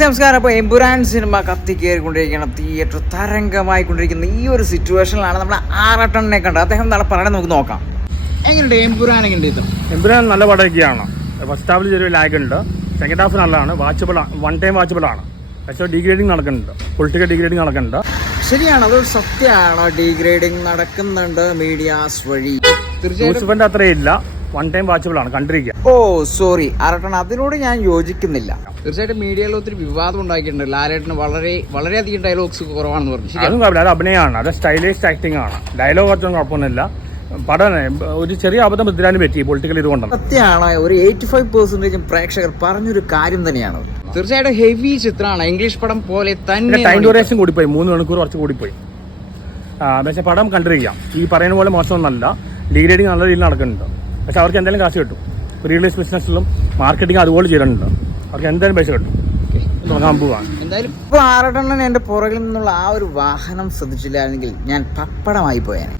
നമസ്കാരം. അപ്പോൾ Empuraan cinema കത്തിക്കേറിക്കൊണ്ടിരിക്കുന്ന theatre തരംഗമായിക്കൊണ്ടിരിക്കുന്ന ഈ ഒരു സിറ്റുവേഷനിലാണ് നമ്മൾ ആറട്ടണ്ണനെ കണ്ടത്. അദ്ദേഹം എന്താണ് പറയുന്നത് നമുക്ക് നോക്കാം. എങ്ങനെയുണ്ട് എമ്പുരാൻ? എങ്ങനെയുണ്ട്? എമ്പുരാൻ നല്ല പടമൊക്കെയാണ്. ഫസ്റ്റ് ഹാഫിൽ ചെറിയ ലാഗ് ഉണ്ട്, സെക്കൻഡ് ഹാഫ് നല്ലതാണ്, വാച്ചബിൾ, വൺ ടൈം വാച്ചബിൾ ആണ്. പക്ഷേ ഡീഗ്രേഡിങ് നടക്കുന്നുണ്ട്, പൊളിറ്റിക്കൽ ഡീഗ്രേഡിങ് നടക്കുന്നുണ്ട്. ശരിയാണ്, അതൊരു സത്യമാണോ? ഡീഗ്രേഡിങ് നടക്കുന്നുണ്ട് മീഡിയാസ് വഴി. തീർച്ചയായിട്ടും അത്രയില്ല, വൺ ടൈം വാച്ചബിൾ ആണ്, കണ്ടിരിക്കുക. ഓ സോറി ആറട്ടൻ, അതിനോട് ഞാൻ യോജിക്കുന്നില്ല. തീർച്ചയായിട്ടും മീഡിയയിൽ ഒത്തിരി വിവാദം ഉണ്ടാക്കിയിട്ടുണ്ട്. ലാലേട്ടന് വളരെയധികം ഡയലോഗ്സ് കുറവാണെന്ന് പറഞ്ഞു. അതും കുഴപ്പമില്ല, അത് അഭിനയമാണ്, അത് സ്റ്റൈലിഷ് ആക്ടിംഗ് ആണ്. ഡയലോഗ് അത്രയും കുഴപ്പമൊന്നുമില്ല. പടം ഒരു ചെറിയ അബദ്ധം പൃഥ്വിരാജിന് പറ്റി പൊളിറ്റിക്കൽ ഇതുകൊണ്ടാണ്. സത്യമാണ്, ഒരു 85% പ്രേക്ഷകർ പറഞ്ഞൊരു കാര്യം തന്നെയാണ്. തീർച്ചയായിട്ടും ഹെവി ചിത്രമാണ്, ഇംഗ്ലീഷ് പടം പോലെ തന്നെ. ടൈം ഡ്യൂറേഷൻ കൂടിപ്പോയി, 3 മണിക്കൂർ കുറച്ച് കൂടിപ്പോയി. പക്ഷേ പടം കണ്ടിരിക്കാം. ഈ പറയുന്ന പോലെ മോശമൊന്നല്ല, ഡീഗ്രേഡിങ് നല്ല രീതിയിൽ നടക്കുന്നുണ്ട്. പക്ഷെ അവർക്ക് എന്തായാലും കാശ് കിട്ടും. റിലീസ് ബിസിനസ്സിലും മാർക്കറ്റിംഗ് അതുപോലെ ചെയ്തിട്ടുണ്ട്. അവർക്ക് എന്തായാലും പൈസ കിട്ടും. തുടങ്ങാൻ പോവാണ് എന്തായാലും. ഇപ്പോൾ ആറട്ടണ്ണൻ എൻ്റെ പുറകിൽ നിന്നുള്ള ആ ഒരു വാഹനം ശ്രദ്ധിച്ചില്ലായിരുന്നെങ്കിൽ ഞാൻ പപ്പടമായി പോയേനെ.